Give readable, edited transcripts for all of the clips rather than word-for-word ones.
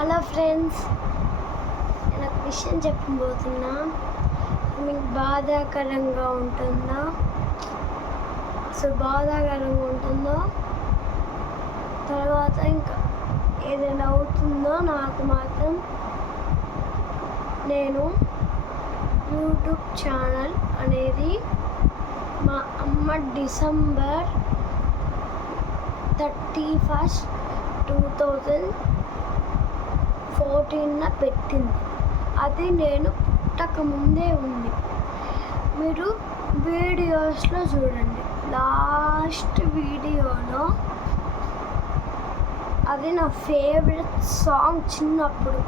Hello friends, నేను ఒక విషయం చెప్పబోతున్నా. మీకు బాధాకరంగా ఉంటుందా? అసలు బాధాకరంగా ఉంటుందో, తర్వాత ఇంకా ఏదైనా అవుతుందో నాకు మాత్రం. నేను యూట్యూబ్ ఛానల్ అనేది మా అమ్మ డిసెంబర్ 31, 2014 పెట్టింది. అది నేను పుట్టక ముందే ఉంది. మీరు వీడియోస్లో చూడండి, లాస్ట్ వీడియోలో అది నా ఫేవరెట్ సాంగ్ చిన్నప్పుడు.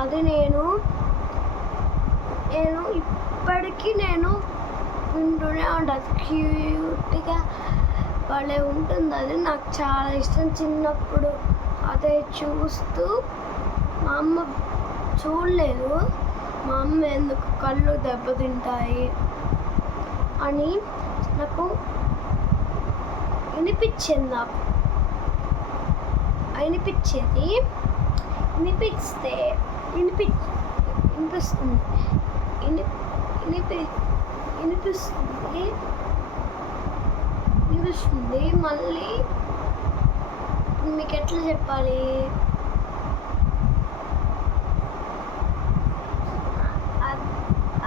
అది నేను ఇప్పటికీ వింటూనే ఉంటుంది. క్యూట్గా భలే ఉంటుంది. అది నాకు చాలా ఇష్టం. చిన్నప్పుడు అదే చూస్తూ మా అమ్మ చూడలేదు. మా అమ్మ ఎందుకు కళ్ళు దెబ్బతింటాయి అని నాకు వినిపించేది. వినిపిస్తుంది. మళ్ళీ మీకు ఎట్లా చెప్పాలి,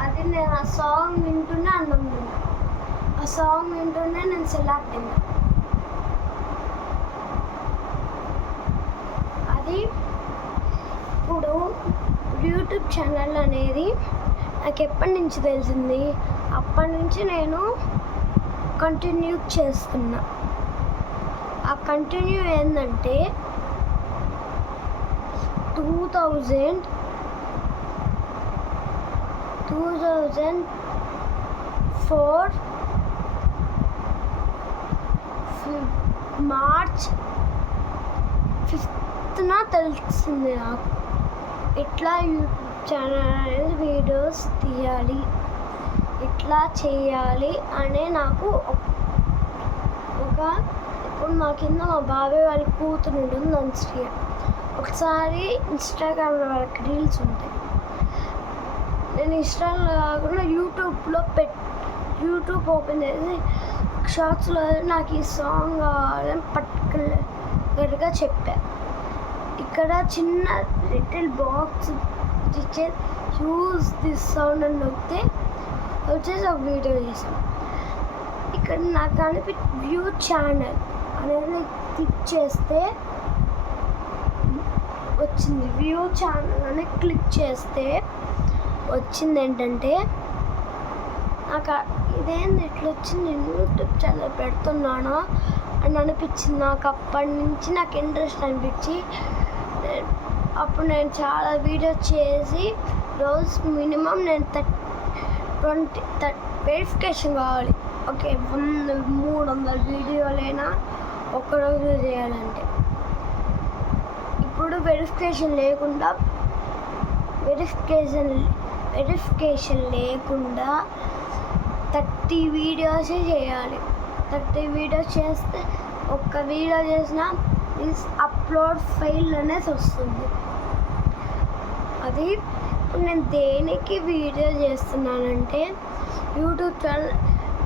అది నేను ఆ సాంగ్ వింటూనే అన్నం తిన్నా. ఆ సాంగ్ వింటూనే నేను సెలాక్ తిన్నా. అది ఇప్పుడు యూట్యూబ్ ఛానల్ అనేది నాకు ఎప్పటి నుంచి తెలిసింది, అప్పటి నుంచి నేను కంటిన్యూ చేస్తున్నా. ఆ కంటిన్యూ ఏంటంటే 2004 March 5th తెలిసింది నాకు. ఇట్లా యూట్యూబ్ ఛానల్ అనేది వీడియోస్ తీయాలి, ఇట్లా చేయాలి అనే నాకు ఇప్పుడు మా కింద మా బాబాయ్ వాళ్ళ కూతురు ఉంటుంది, నంశ్రియ. ఒకసారి ఇన్స్టాగ్రామ్లో వాళ్ళకి రీల్స్ ఉంటాయి. నేను ఇన్స్టాగ్రామ్లో కాకుండా యూట్యూబ్ ఓపెన్ చేసి షార్ట్స్లో నాకు ఈ సాంగ్ కావాలని పర్టికులర్గా చెప్పా. ఇక్కడ చిన్న లిటిల్ బాక్స్ ఇచ్చే యూజ్ దిస్ సౌండ్ అని నొక్కితే వచ్చేసి ఒక వీడియో చేసాను. ఇక్కడ నాకు వ్యూ ఛానల్ అనేది క్లిక్ చేస్తే వచ్చింది. వ్యూ ఛానల్ అని క్లిక్ చేస్తే వచ్చింది ఏంటంటే, నాకు ఇదేంది ఇట్లా వచ్చింది, నేను యూట్యూబ్ ఛానల్ పెడుతున్నాను అని అనిపించింది. నాకు అప్పటి నుంచి నాకు ఇంట్రెస్ట్ అనిపించి అప్పుడు నేను చాలా వీడియోస్ చేసి రోజు మినిమం నేను 20 వెరిఫికేషన్ కావాలి. ఓకే, 300 వీడియోలైనా ఒక్కరోజు చేయాలంటే. ఇప్పుడు వెరిఫికేషన్ లేకుండా 30 వీడియోసే చేయాలి. 30 వీడియోస్ చేస్తే ఒక్క వీడియో చేసినా అప్లోడ్ ఫైల్ అనేది వస్తుంది. అది ఇప్పుడు నేను దేనికి వీడియో చేస్తున్నానంటే యూట్యూబ్ ఛానల్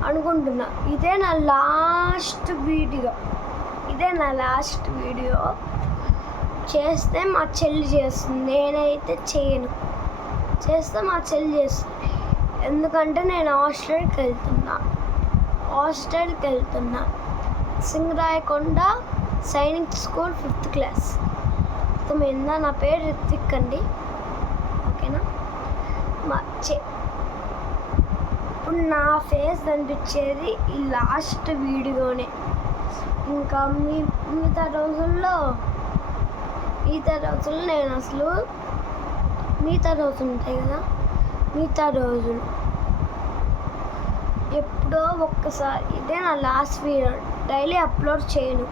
అనుకుంటున్నా. ఇదే నా లాస్ట్ వీడియో చేస్తే మా చెల్లి చేస్తుంది, నేనైతే చేయను. చేస్తే మా చెల్లి చేస్తుంది. ఎందుకంటే నేను హాస్టల్కి వెళ్తున్నా. Singarayakonda Sainik school 5th class. అర్థమైందా? నా పేరు రిత్విక్ అండి, ఓకేనా? ఇప్పుడు నా ఫేస్ కనిపించేది ఈ లాస్ట్ వీడియోనే. ఇంకా మిగతా రోజుల్లో నేను అసలు మిగతా రోజులు ఉంటాయి కదా, మిగతా రోజులు ఎప్పుడో ఒక్కసారి. ఇదే నా లాస్ట్ వీడియో. డైలీ అప్లోడ్ చేయను.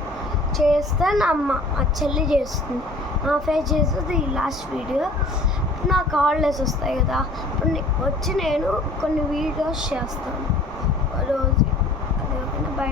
చేస్తే మా చెల్లి చేస్తుంది. నా ఫేస్ చేస్తుంది ఈ లాస్ట్ వీడియో. నాకు హాలిడేస్ వస్తాయి కదా, ఇప్పుడు వచ్చి నేను కొన్ని వీడియోస్ చేస్తాను రోజు. అదే, బై.